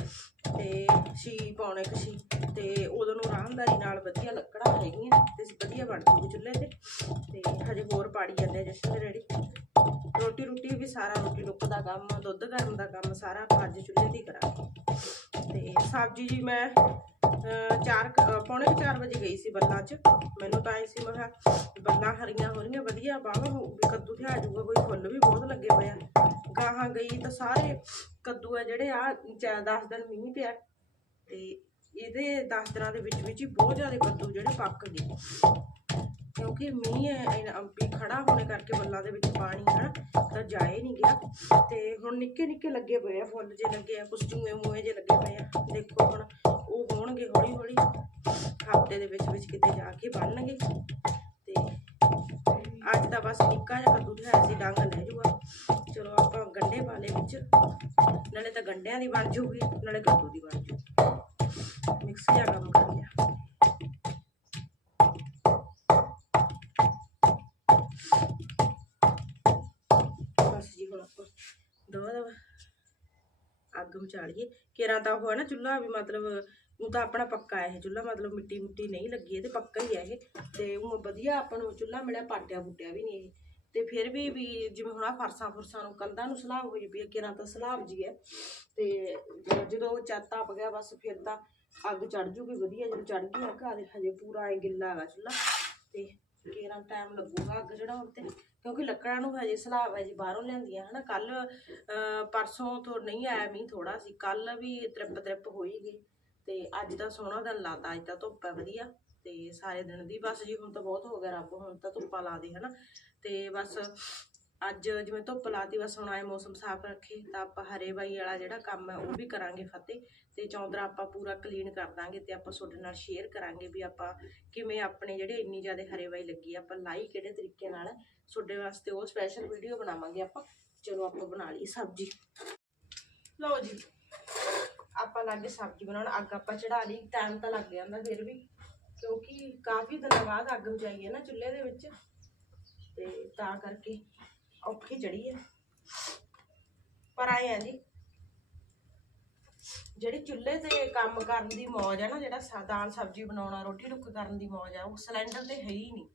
ਤੇ 6 ਪੌਣੇ ਕੁ ਛੇ, ਤੇ ਉਦੋਂ ਨੂੰ ਆਰਾਮਦਾਰੀ ਨਾਲ ਵਧੀਆ ਲੱਕੜਾਂ ਹੈਗੀਆਂ, ਤੇ ਵਧੀਆ ਬਣ ਜੂਗੀ ਚੁੱਲ੍ਹੇ ਤੇ। ਤੇ ਹਜੇ ਹੋਰ ਪਾੜੀ ਜਾਂਦੇ ਆ, ਜਸ਼ਨ ਰੈਡੀ ਰੋਟੀ ਰੋਟੀ ਵੀ ਸਾਰਾ ਰੋਟੀ ਰੁੱਕ ਦਾ ਕੰਮ ਦੁੱਧ ਗਰਮ ਦਾ ਕੰਮ ਸਾਰਾ ਆਪਾਂ ਅੱਜ ਚੁੱਲ੍ਹੇ ਦੀ ਕਰਾਂਗੇ। ਤੇ ਸਬਜ਼ੀ ਜੀ ਮੈਂ ਅਹ, ਚਾਰ ਕੁ- ਅਹ, ਪੌਣੇ 4 ਵਜੇ ਗਈ ਸੀ ਬੱਲਾ 'ਚ। ਮੈਨੂੰ ਤਾਂ ਐ ਸੀ ਮੈਂ ਕਿਹਾ ਬੱਲਾ ਹਰੀਆਂ ਹੋ ਰਹੀਆਂ ਵਧੀਆ ਬਾਵਾ ਹੋ ਵੀ ਕੱਦੂ ਤੇ ਆ ਜਾਊਗਾ ਕੋਈ ਫੁੱਲ ਵੀ ਬਹੁਤ ਲੱਗੇ ਹੋਏ ਆ। ਗਾਹਾਂ ਗਈ ਤਾਂ ਸਾਰੇ ਕੱਦੂ ਆ ਜਿਹੜੇ ਆ 10 ਦਿਨ ਮੀਂਹ ਪਿਆ। ਤੇ ਇਹਦੇ 10 ਦਿਨਾਂ ਦੇ ਵਿੱਚ ਵਿੱਚ ਹੀ ਬਹੁਤ ਜ਼ਿਆਦਾ ਕੱਦੂ ਜਿਹੜੇ ਪੱਕ ਗਏ। ਕਿਉਂਕਿ ਮੀਂਹ ਹੈ ਵੀ ਖੜਾ ਹੋਣੇ ਕਰਕੇ ਬੱਲਾਂ ਦੇ ਵਿੱਚ ਪਾਣੀ ਹੈ ਤਾਂ ਜਾਏ ਨਹੀਂ ਗਿਆ। ਤੇ ਹੁਣ ਨਿੱਕੇ ਨਿੱਕੇ ਲੱਗੇ ਪਏ ਆ ਫੁੱਲ ਜੇ ਲੱਗੇ ਆ, ਕੁਛ ਚੂਏ ਮੂਹੇ ਜੇ ਲੱਗੇ ਪਏ ਆ। ਦੇਖੋ ਹੁਣ ਉਹ ਹੋਣਗੇ ਹੌਲੀ ਹੌਲੀ ਹਫ਼ਤੇ ਦੇ ਵਿੱਚ ਵਿੱਚ ਕਿਤੇ ਜਾ ਕੇ ਬਣਨਗੇ। ਤੇ ਅੱਜ ਤਾਂ ਬਸ ਨਿੱਕਾ ਜਿਹਾ ਕੱਦੂ ਹੈ ਸੀ ਡੰਗ ਲੈ ਜੂਗਾ। ਚਲੋ ਆਪਾਂ ਗੰਡੇ ਪਾ ਲਏ ਵਿੱਚ। ਨਾਲੇ ਤਾਂ ਗੰਡਿਆਂ ਦੀ ਬਣ ਜੂਗੀ, ਨਾਲੇ ਕੱਦੂ ਦੀ ਬਣ ਜੂ ਮਿਕਸ ਜਿਹਾ ਕੰਮ ਕਰ ਲਿਆ। ਦਵਾ ਅੱਗ ਮਚਾ ਲਈਏ। ਕੇਰਾਂ ਤਾਂ ਉਹ ਹੈ ਨਾ ਚੁੱਲ੍ਹਾ ਵੀ ਮਤਲਬ ਉਹ ਤਾਂ ਆਪਣਾ ਪੱਕਾ ਹੈ ਇਹ ਚੁੱਲ੍ਹਾ, ਮਤਲਬ ਮਿੱਟੀ ਮੁੱਟੀ ਨਹੀਂ ਲੱਗੀ, ਇਹ ਤੇ ਪੱਕਾ ਹੀ ਹੈ ਇਹ। ਤੇ ਉਹ ਵਧੀਆ ਆਪਾਂ ਨੂੰ ਚੁੱਲ੍ਹਾ ਮਿਲਿਆ, ਪਾਟਿਆ ਬੁੱਟਿਆ ਵੀ ਨਹੀਂ ਇਹ। ਤੇ ਫਿਰ ਵੀ ਵੀ ਜਿਵੇਂ ਹੁਣ ਆ ਫਰਸਾਂ ਫੁਰਸਾਂ ਨੂੰ ਕੰਧਾਂ ਨੂੰ ਸਲਾਬ ਹੋਈ ਪਈ ਹੈ ਕੇਰਾਂ ਤਾਂ ਸਲਾਬ ਜੀ ਹੈ। ਤੇ ਜਦੋਂ ਉਹ ਚੱਤ ਆਪ ਗਿਆ ਬਸ ਫਿਰ ਤਾਂ ਅੱਗ ਚੜ ਜੂਗੀ, ਵਧੀਆ ਜਦੋਂ ਚੜ ਗਈ ਅੱਗ ਆ ਦੇ ਹਜੇ ਪੂਰਾ ਐ ਗਿੱਲਾ ਹੈਗਾ ਚੁੱਲ੍ਹਾ। ਤੇ ਕੇਰਾਂ ਟਾਈਮ ਲੱਗੂਗਾ ਅੱਗ ਚੜਾਉਣ ਤੇ, ਕਿਉਂਕਿ ਲੱਕੜਾਂ ਨੂੰ ਹਜੇ ਸਲਾਬ ਹੈ ਜੀ ਬਾਹਰੋਂ ਲਿਆਂਦੀਆਂ, ਹਨਾ। ਕੱਲ ਪਰਸੋਂ ਤੋਂ ਨਹੀਂ ਆਇਆ ਮੀਂਹ ਥੋੜਾ ਸੀ ਕੱਲ ਵੀ ਤ੍ਰਿਪ ਤ੍ਰਿਪ ਹੋਈ ਗਈ ਤੇ ਅੱਜ ਤਾਂ ਸੋਹਣਾ ਦਿਨ ਲੱਗਦਾ ਅੱਜ ਤਾਂ ਧੁੱਪ ਹੈ ਵਧੀਆ ਤੇ ਸਾਰੇ ਦਿਨ ਦੀ ਬਸ ਜੀ ਹੁਣ ਤਾਂ ਬਹੁਤ ਹੋ ਗਿਆ ਰੱਬ, ਹੁਣ ਤਾਂ ਧੁੱਪਾਂ ਲਾ ਦੇ, ਹਨਾ। ਤੇ ਬਸ ਅੱਜ ਜਿਵੇਂ ਧੁੱਪ ਲਾਤੀ, ਬਸ ਹੁਣ ਆਏ ਮੌਸਮ ਸਾਫ਼ ਰੱਖੇ, ਤਾਂ ਆਪਾਂ ਹਰੇ ਬਾਈ ਵਾਲਾ ਜਿਹੜਾ ਕੰਮ ਹੈ, ਉਹ ਵੀ ਕਰਾਂਗੇ ਫਤਿਹ। ਤੇ ਚੌਂਦਰਾ ਆਪਾਂ ਪੂਰਾ ਕਲੀਨ ਕਰ ਦਾਂਗੇ ਤੇ ਆਪਾਂ ਤੁਹਾਡੇ ਨਾਲ ਸ਼ੇਅਰ ਕਰਾਂਗੇ ਵੀ ਆਪਾਂ ਕਿਵੇਂ ਆਪਣੇ ਜਿਹੜੇ ਇੰਨੀ ਜ਼ਿਆਦਾ ਹਰੇ ਬਾਈ ਲੱਗੀ ਆਪਾਂ ਲਾਈ ਕਿਹੜੇ ਤਰੀਕੇ ਨਾਲ, ਤੁਹਾਡੇ ਵਾਸਤੇ ਉਹ ਸਪੈਸ਼ਲ ਵੀਡੀਓ ਬਣਾਵਾਂਗੇ ਆਪਾਂ। ਚਲੋ ਆਪਾਂ ਬਣਾ ਲਈ ਸਬਜ਼ੀ। ਲਓ ਜੀ, ਆਪਾਂ ਲੱਗੇ ਸਬਜ਼ੀ ਬਣਾਉਣ, ਅੱਗ ਆਪਾਂ ਚੜਾ ਲਈ ਟਾਈਮ ਤਾਂ ਲੱਗ ਜਾਂਦਾ ਫਿਰ ਵੀ, ਕਿਉਂਕਿ ਕਾਫੀ ਦਿਨਾਂ ਬਾਅਦ ਅੱਗ ਬੁਝਾਈ ਹੈ ਨਾ ਚੁੱਲ੍ਹੇ ਦੇ ਵਿੱਚ। ਤੇ ਤਾਂ ਕਰਕੇ ਔਖੀ ਚੜੀ ਹੈ ਪਰ ਆਏ ਆ ਜੀ, ਜਿਹੜੀ ਚੁੱਲ੍ਹੇ ਤੇ ਕੰਮ ਕਰਨ ਦੀ ਮੌਜ ਹੈ ਨਾ, ਜਿਹੜਾ ਦਾਲ, ਸਬਜ਼ੀ ਬਣਾਉਣਾ, ਰੋਟੀ ਟੁੱਕ ਕਰਨ ਦੀ ਮੌਜ ਆ, ਉਹ ਸਿਲੰਡਰ ਤੇ ਹੈ ਹੀ ਨਹੀਂ।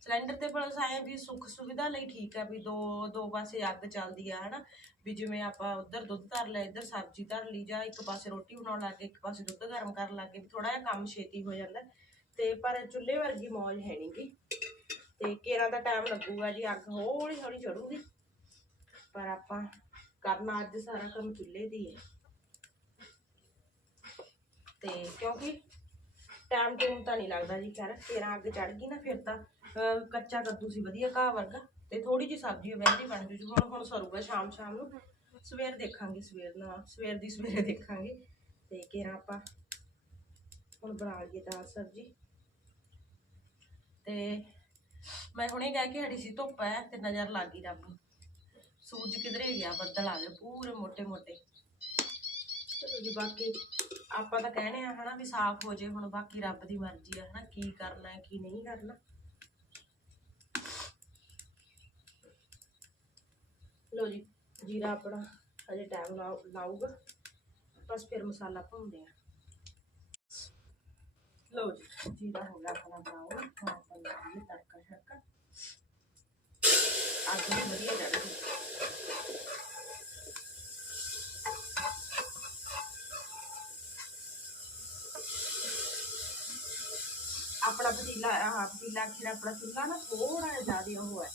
ਸਿਲੰਡਰ ਤੇ ਬਸ ਆਏ ਵੀ ਸੁੱਖ ਸੁਵਿਧਾ ਲਈ ਠੀਕ ਆ ਵੀ ਦੋ ਦੋ ਪਾਸੇ ਅੱਗ ਚੱਲਦੀ ਆ, ਹਨਾ। ਵੀ ਜਿਵੇਂ ਆਪਾਂ ਉਧਰ ਦੁੱਧ ਧਰ ਲਿਆ, ਇੱਧਰ ਸਬਜ਼ੀ ਧਰ ਲਈ, ਜਾਂ ਇੱਕ ਪਾਸੇ ਰੋਟੀ ਬਣਾਉਣ ਲੱਗ ਗਏ, ਇੱਕ ਪਾਸੇ ਦੁੱਧ ਗਰਮ ਕਰਨ ਲੱਗ ਗਏ ਥੋੜਾ ਜਿਹਾ ਕੰਮ ਛੇਤੀ ਹੋ ਜਾਂਦਾ। ਤੇ ਪਰ ਚੁੱਲ੍ਹੇ ਵਰਗੀ ਮੌਜ ਹੈ ਨਹੀਂਗੀ ਤੇ ਕੇਰਾਂ ਦਾ ਟਾਈਮ ਲੱਗੂਗਾ ਜੀ, ਅੱਗ ਹੌਲੀ ਹੌਲੀ ਚੜੂਗੀ। ਪਰ ਆਪਾਂ ਕਰਨਾ ਅੱਜ ਸਾਰਾ ਕੰਮ ਚੁੱਲ੍ਹੇ ਦੀ ਹੈ ਤੇ ਕਿਉਂਕਿ ਟਾਈਮ ਟੂਮ ਤਾਂ ਨਹੀਂ ਲੱਗਦਾ ਜੀ, ਖੈਰ, ਕੇਰਾਂ ਅੱਗ ਚੜ ਗਈ ਨਾ ਫਿਰ ਤਾਂ ਕੱਚਾ ਕੱਦੂ ਸੀ ਵਧੀਆ ਘਾਹ ਵਰਗਾ, ਤੇ ਥੋੜੀ ਜਿਹੀ ਸਬਜ਼ੀ ਵੈਂਦੀ ਬਣ ਜੂ ਹੁਣ ਹੁਣ ਸਰੂਗਾ ਸ਼ਾਮ ਸ਼ਾਮ ਨੂੰ। ਸਵੇਰ ਦੇਖਾਂਗੇ, ਸਵੇਰ ਨਾਲ ਸਵੇਰ ਦੀ ਸਵੇਰੇ ਦੇਖਾਂਗੇ। ਤੇ ਕੇਰਾਂ ਆਪਾਂ ਹੁਣ ਬਣਾ ਲਈਏ ਦਾਲ ਸਬਜ਼ੀ। ਤੇ ਮੈਂ ਹੁਣੇ ਕਹਿ ਕੇ ਹੜੀ ਸੀ ਧੁੱਪ ਹੈ ਤੇ ਨਜ਼ਰ ਲੱਗ ਗਈ ਰੱਬ ਨੂੰ। ਸੂਰਜ ਕਿਧਰੇ ਗਿਆ ਬੱਦਲ ਆ ਗਏ ਪੂਰੇ ਮੋٹے ਮੋٹے ਚਲੋ ਜੀ ਬਾਕੀ ਆਪਾਂ ਤਾਂ ਕਹਿਣੇ ਆ ਹਨਾ ਵੀ ਸਾਫ਼ ਹੋ ਜੇ ਹੁਣ ਬਾਕੀ ਰੱਬ ਦੀ ਮਰਜ਼ੀ ਆ ਹਨਾ ਕੀ ਕਰਨਾ ਹੈ ਕੀ ਨਹੀਂ ਕਰਨਾ। ਲੋ ਜੀ ਜੀਰਾ ਆਪਣਾ ਅਜੇ ਟਾਈਮ ਲਾਊਗਾ। ਬਸ ਫਿਰ ਮਸਾਲਾ ਭੁੰਨਦੇ ਆ। ਲੋ ਜੀ ਜੀਰਾ ਹੋ ਗਿਆ ਆਪਣਾ ਬਰਾਊਨ ਹੁਣ ਆਪਾਂ ਲਾਈਏ ਤੜਕਾ ਸ਼ੜਕਾ ਅੱਗ ਨੂੰ ਵਧੀਆ ਚੜ੍ਹ ਗਈ ਆਪਣਾ ਪਤੀਲਾ ਆਹ ਪਤੀਲਾ ਜਿਹੜਾ ਆਪਣਾ ਚੁੱਲ੍ਹਾ ਨਾ ਥੋੜਾ ਜਿਹਾ ਜ਼ਿਆਦਾ ਉਹ ਹੈ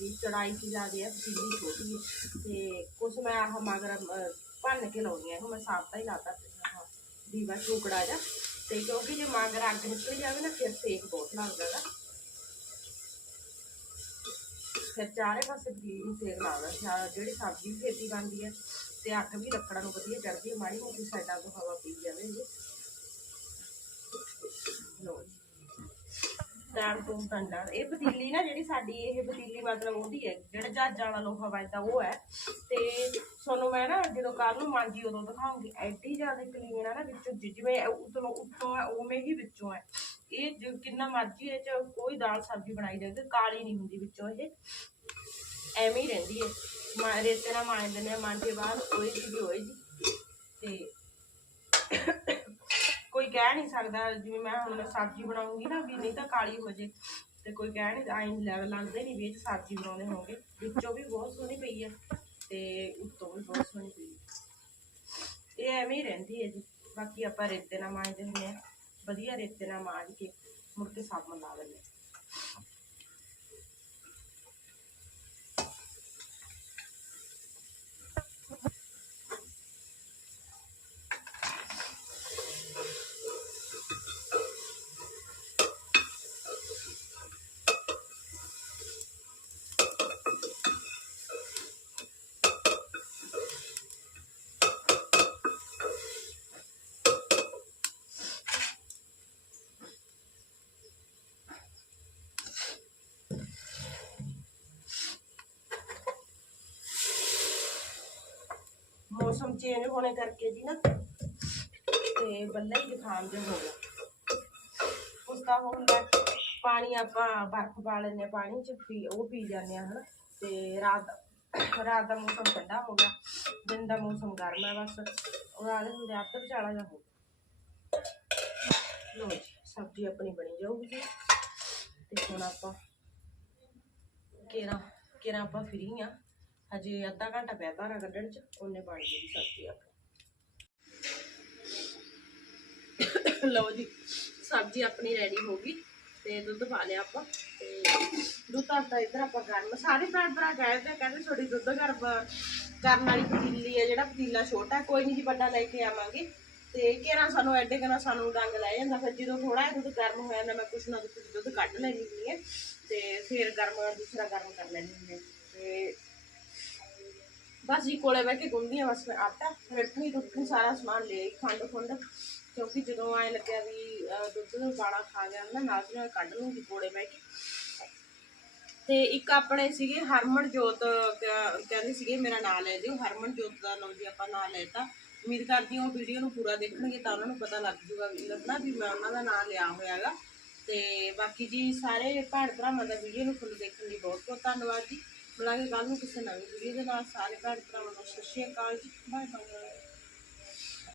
ਵੀ ਚੜਾਈ ਕੀ ਜ਼ਿਆਦਾ ਹੈ ਪਤੀਲੀ ਛੋਟੀ ਹੈ ਤੇ ਕੁਛ ਮੈਂ ਆਹ ਮਗਰ ਅਹ, ਭੰਨ ਕੇ ਲਾਉਣੀ ਹੈ ਇਹਨੂੰ ਮੈਂ ਸਾਫ਼ ਤੇ ਕਿਉਂਕਿ ਜੇ ਮਗਰ ਅੱਗ ਨਿਕਲ ਜਾਵੇ ਨਾ, ਫਿਰ ਸੇਕ ਬਹੁਤ ਲੱਗਦਾ ਗਾ ਫਿਰ ਚਾਰੇ ਪਾਸੇ ਵੀ ਸੇਕ ਲੱਗਦਾ। ਜਿਹੜੀ ਸਬਜ਼ੀ ਵੀ ਬਣਦੀ ਹੈ ਤੇ ਅੱਗ ਵੀ ਲੱਕੜਾਂ ਨੂੰ ਵਧੀਆ ਚੜਦੀ ਹੈ ਮਾੜੀ ਮੋਟੀ ਸਾਈਡਾਂ ਤੋਂ ਹਵਾ ਪੀ ਜਾਵੇ ਇਹ ਲੋ ਜੀ। ਤੋਂ ਕੰਡਾ। ਇਹ ਪਤੀਲੀ ਨਾ ਜਿਹੜੀ ਸਾਡੀ, ਇਹ ਪਤੀਲੀ ਮਤਲਬ ਉਹਦੀ ਹੈ, ਜਿਹੜਾ ਜਹਾਜ਼ਾਂ ਵਾਲਾ ਲੋਹਾ ਵੱਜਦਾ, ਉਹ ਹੈ। ਤੇ ਤੁਹਾਨੂੰ ਮੈਂ ਨਾ ਜਦੋਂ ਕੱਲ ਨੂੰ ਮਾਂਜੀ ਉਦੋਂ ਦਿਖਾਉਂਗੀ। ਐਡੀ ਜ਼ਿਆਦਾ ਕਲੀਨ ਆ ਨਾ ਵਿੱਚੋਂ, ਜਿ- ਜਿਵੇਂ ਉਤੋਂ ਉੱਤੋਂ ਹੈ, ਉਵੇਂ ਹੀ ਵਿੱਚੋਂ ਹੈ। ਇਹ ਜੋ, ਕਿੰਨਾ ਮਰਜ਼ੀ ਇਹ ਚ ਕੋਈ ਦਾਲ ਸਬਜ਼ੀ ਬਣਾਈ ਜਾਵੇ, ਤੇ ਕਾਲੀ ਨਹੀਂ ਹੁੰਦੀ ਵਿੱਚੋਂ ਇਹ। ਐਵੇਂ ਹੀ ਰਹਿੰਦੀ ਹੈ। ਮਾ ਰੇਤੇ ਨਾਲ ਮਾਂਜ ਦਿੰਦੇ ਮਾਂਜੇ ਬਾਅਦ ਉਹੀ ਜੀ ਦੀ ਹੋਈ ਜੀ। ਤੇ ਕੋਈ ਕਹਿ ਨਹੀਂ ਸਕਦਾ, ਜਿਵੇਂ ਮੈਂ ਹੁਣ ਸਬਜ਼ੀ ਬਣਾਉਂਗੀ ਨਾ, ਵੀ ਨਹੀਂ ਤਾਂ ਕਾਲੀ ਹੋ ਜੇ। ਤੇ ਕੋਈ ਕਹਿ ਨਹੀਂ ਆਈ ਲੈਵਲ ਲੱਗਦੇ ਨਹੀਂ ਵੀ ਇਹ 'ਚ ਸਬਜ਼ੀ ਬਣਾਉਂਦੇ ਹੋਗੇ ਵਿੱਚੋਂ ਵੀ ਬਹੁਤ ਸੋਹਣੀ ਪਈ ਆ। ਤੇ ਉੱਤੋਂ ਵੀ ਬਹੁਤ ਸੋਹਣੀ ਪਈ ਇਹ ਐਵੇਂ ਹੀ ਰਹਿੰਦੀ ਹੈ ਜੀ। ਬਾਕੀ ਆਪਾਂ ਰੇਤੇ ਨਾਲ ਮਾਂਜਦੇ ਹੁੰਦੇ ਆ ਵਧੀਆ ਰੇਤੇ ਨਾਲ ਮਾਂਜ ਕੇ ਮੁੜ ਕੇ ਸਾਬਣ ਲਾ ਦਿੰਦੇ ਮੌਸਮ ਚੇਂਜ ਹੋਣੇ ਕਰਕੇ ਜੀ ਨਾ, ਤੇ ਬੱਲੇ ਹੀ ਜ਼ੁਕਾਮ ਜਿਹਾ ਹੋ ਗਿਆ। ਉਸ ਦਾ ਹੁੰਦਾ ਪਾਣੀ ਆਪਾਂ ਬਰਫ਼ ਪਾ ਲੈਂਦੇ ਹਾਂ ਪਾਣੀ ਚ, ਪੀ, ਉਹ ਪੀ ਜਾਂਦੇ ਆ ਹਨਾ। ਤੇ ਰਾਤ ਦਾ- ਰਾਤ ਦਾ ਮੌਸਮ ਠੰਡਾ ਹੋ ਗਿਆ, ਦਿਨ ਦਾ ਮੌਸਮ ਗਰਮ ਹੈ ਬਸ। ਉਹ ਆਲੇ ਹੁੰਦੇ ਅੱਧ ਵਿਚਾਲਾ ਜਾ ਹੋ ਗਿਆ। ਜੀ, ਸਬਜ਼ੀ ਆਪਣੀ ਬਣੀ ਜਾਊਗੀ ਜੀ। ਤੇ ਹੁਣ ਆਪਾਂ, ਕੇਰਾ ਕੇਰਾ ਆਪਾਂ ਫਰੀ ਆ ਹਜੇ ਅੱਧਾ ਘੰਟਾ ਪਿਆ ਧਾਰਾ ਕੱਢਣ ਚ, ਉਹਨੇ ਬਣ ਗਈ ਸਬਜ਼ੀ ਆਪਣੀ ਲਓ ਜੀ, ਸਬਜ਼ੀ ਆਪਣੀ ਰੈਡੀ ਹੋ ਗਈ ਤੇ ਦੁੱਧ ਪਾ ਲਿਆ ਆਪਾਂ ਤੇ ਦੁੱਧ ਤਾਂ ਇੱਧਰ ਆਪਾਂ ਗਰਮ ਸਾਰੇ ਭੈਣ ਭਰਾ ਕਹਿੰਦੇ ਕਹਿੰਦੇ ਛੋਟੀ ਦੁੱਧ ਗਰਮ ਕਰਨ ਵਾਲੀ ਪਤੀਲੀ ਹੈ ਜਿਹੜਾ ਪਤੀਲਾ ਛੋਟਾ ਕੋਈ ਨਹੀਂ ਜੀ ਵੱਡਾ ਲੈ ਕੇ ਆਵਾਂਗੇ। ਤੇ ਕਿਹੜਾ ਸਾਨੂੰ ਐਡੇ ਕਿਹੜਾ ਸਾਨੂੰ ਰੰਗ ਲੈ ਜਾਂਦਾ, ਫਿਰ ਜਦੋਂ ਥੋੜਾ ਜਿਹਾ ਦੁੱਧ ਗਰਮ ਹੋ ਜਾਂਦਾ ਮੈਂ ਕੁਛ ਨਾ ਕੁਛ ਦੁੱਧ ਕੱਢ ਲੈਂਦੀ ਹੁੰਦੀ ਹਾਂ ਤੇ ਫਿਰ ਗਰਮ, ਦੂਸਰਾ ਗਰਮ ਕਰ ਲੈਂਦੀ ਹੁੰਦੀ ਹਾਂ ਤੇ ਬਸ ਜੀ ਕੋਲੇ ਬਹਿ ਕੇ ਗੁੰਦੀ ਆ ਬਸ ਮੈਂ ਆਟਾ ਰਿੜਕਣੀ ਰੁੜਕਣੀ ਸਾਰਾ ਸਮਾਨ ਲੈ ਆਈ ਖੰਡ ਖੁੰਡ, ਕਿਉਂਕਿ ਜਦੋਂ ਐ ਲੱਗਿਆ ਵੀ ਦੁੱਧ ਨੂੰ ਪਾਣਾ ਖਾ ਗਿਆ ਨਾ ਨਾਲ ਦੀ ਨਾਲ ਕੱਢ ਲੂੰਗੀ ਕੋਲੇ ਬਹਿ ਕੇ। ਤੇ ਇੱਕ ਆਪਣੇ ਸੀਗੇ ਹਰਮਨ ਜੋਤ ਕਹਿੰਦੇ ਸੀਗੇ, ਮੇਰਾ ਨਾਮ ਲੈ ਦਿਓ ਹਰਮਨ ਜੋਤ ਦਾ ਲਓ ਜੀ ਆਪਾਂ ਨਾਮ ਲੈਤਾ ਉਮੀਦ ਕਰਦੀ ਹਾਂ ਉਹ ਵੀਡੀਓ ਨੂੰ ਪੂਰਾ ਦੇਖਣਗੇ, ਤਾਂ ਉਹਨਾਂ ਨੂੰ ਪਤਾ ਲੱਗ ਜੂਗਾ ਵੀ ਨਾ ਵੀ ਮੈਂ ਉਹਨਾਂ ਦਾ ਨਾਮ ਲਿਆ ਹੋਇਆ ਹੋਇਆਗਾ ਤੇ ਬਾਕੀ ਜੀ, ਸਾਰੇ ਭੈਣ ਭਰਾਵਾਂ ਦਾ ਵੀਡੀਓ ਨੂੰ ਫੁੱਲ ਦੇਖਣ ਲਈ ਬਹੁਤ ਬਹੁਤ ਧੰਨਵਾਦ ਜੀ। ਮਿਲਾਂਗੇ ਕੱਲ ਨੂੰ ਕਿਸੇ ਨਵੀਂ ਵੀਡੀਓ ਦੇ ਨਾਲ, ਸਾਰੇ ਭੈਣ ਭਰਾਵਾਂ ਨੂੰ ਸਤਿ ਸ਼੍ਰੀ ਅਕਾਲ ਜੀ ਬਾਏ ਬਾਏ